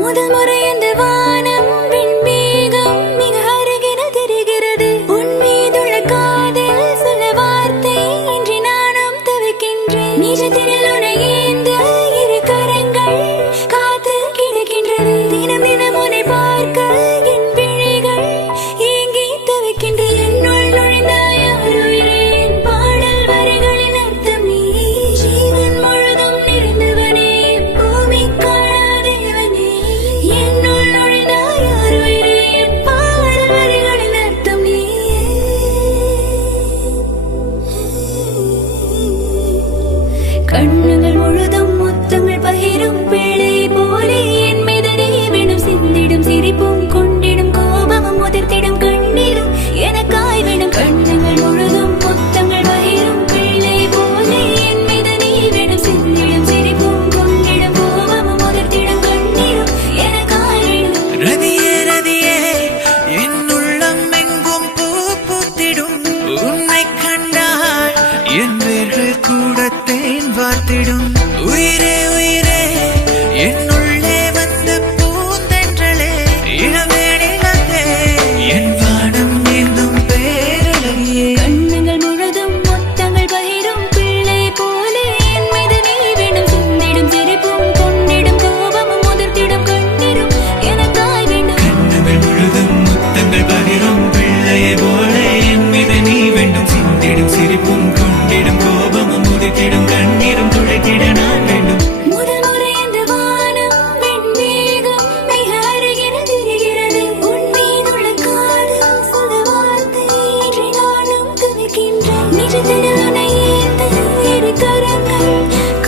முதல் முறை அந்த வானம் வெண்மேகம் மிக அருகின தெரிகிறது. உன் மீதுள்ள காதல் சொல்ல வார்த்தை இன்றி நானும் தவிக்கின்றேன். நிஜத்தினில் உன்னை ஏந்த இரு கரங்கள் காத்து கிடக்கின்றது. தினம் தினம் உன்னை பார்க்க என் விழிகள் ஏங்கி தவிக்கின்றது. என்னுள் நுழைந்தாய் உயிரே, என் பாடல் வரிகளின் அர்த்தம் நீ. ஜீவன் முழுதும் நிறைந்தவனே, பூமி காணாதேவனே. என்னுள் நுழைந்தாய் உயிரே, என் பாடல் வரிகளின் அர்த்தம் நீ. கண்ணுகள் முழுதும் முத்தங்கள் பகிரும் பிள்ளை போலே என் மீது நீ வேணும். சிந்திடும் சிரிப்பும் கொண்டிடும் கோபமும் முதிர்த்திடும் கண்ணீரும் எனக்காய் வேணும். கண்ணுகள் முழுதும் முத்தங்கள் பகிரும் பிள்ளை போலே என் மீது நீ வேணும். சிந்திடும் சிரிப்பும் கொண்டிடும் கோபமும் முதிர்த்திடும் கண்ணீரும் எனக்காய் வேணும். ரதியே ரதியே என் உள்ளம் எங்கும் பூ பூத்திடும். உன்னை கண்டால் என் வேர்கள் கூட தேன் வார்த்திடும். உயிரே உயிரே என் உள்ளே வந்து பூந்தென்றலே, இளவேணிலே என் வானம் நீந்தும் பேரழகியே. கண்ணுகள் முழுதும் முத்தங்கள் பகிரும் பிள்ளை போலே என் மீது நீ வேணும். சிந்திடும் சிரிப்பும் கொண்டிடும் கோபமும் முதிர்த்திடும் கண்ணீரும் எனக்காய் வேண்டும். கண்ணுகள் முழுதும் முத்தங்கள் பகிரும் பிள்ளையை போல என் மீது நீ வேண்டும். சிந்திடும் சிரிப்பும் கொண்டிடும் கோபமும் முதிர்த்திடும் கண்ணீரும் துடைத்திட நான் வேண்டும். முதல் முறை அந்த வானம் வெண்மேகம் மிக அருகின தெரிகிறது. உன் மீதுள்ள காதல் சொல்ல வார்த்தை இன்றி நானும் தவிக்கின்றேன். நிஜத்தினில் உன்னை ஏந்த இரு கரங்கள்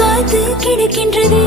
காத்து கிடக்கின்றது.